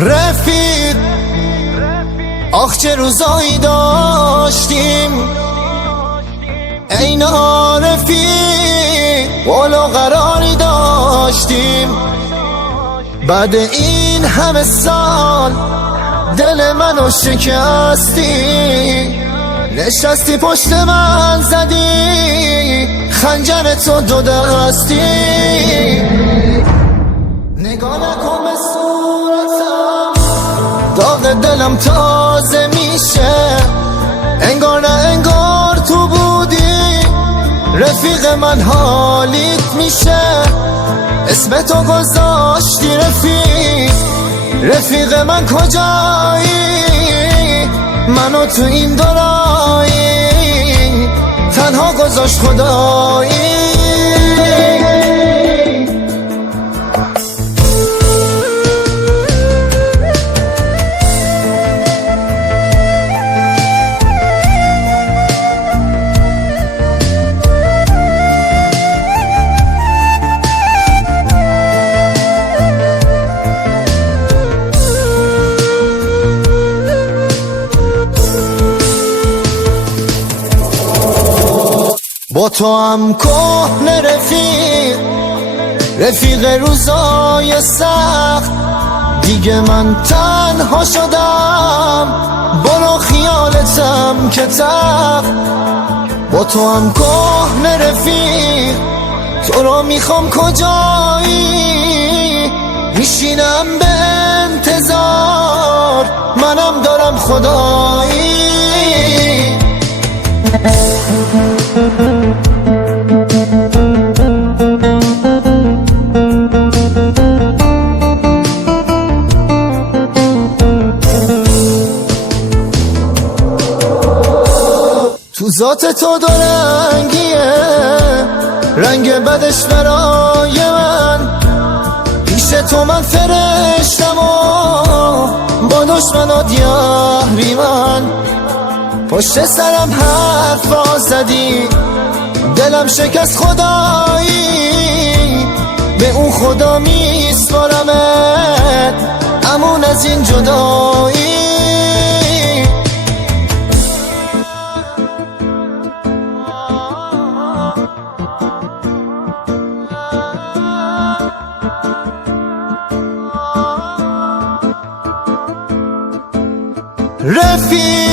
رفیق آخ چه روزایی داشتیم اینا رفیق والا قراری داشتیم. بعد این همه سال دل منو شکستی، نشستی پشت من زدی خنجر تو دو دستی. نگاه نکن به صورتم، داغ دلم تازه میشه، انگار نه انگار تو بودی رفیق من حالیت میشه. اسم تو گذاشتی رفیق، رفیق من کجایی؟ منو تو این دورایی تنها گذاشت خدایی. با تو هم کهنه رفیق، رفیق روزای سخت، دیگه من تنها شدم برو خیالتم که تخت. با تو هم کهنه رفیق، تو رو میخوام کجایی؟ میشینم به انتظار منم دارم خدایی. تو ذات تو دو رنگیه، رنگ بدش برای من، پیش تو من فرشتم و با دشمنات یاری من. پشت سرم حرفا زدی دلم شکست خدایی، به اون خدا میسپارمت امون از این جدایی. رفیق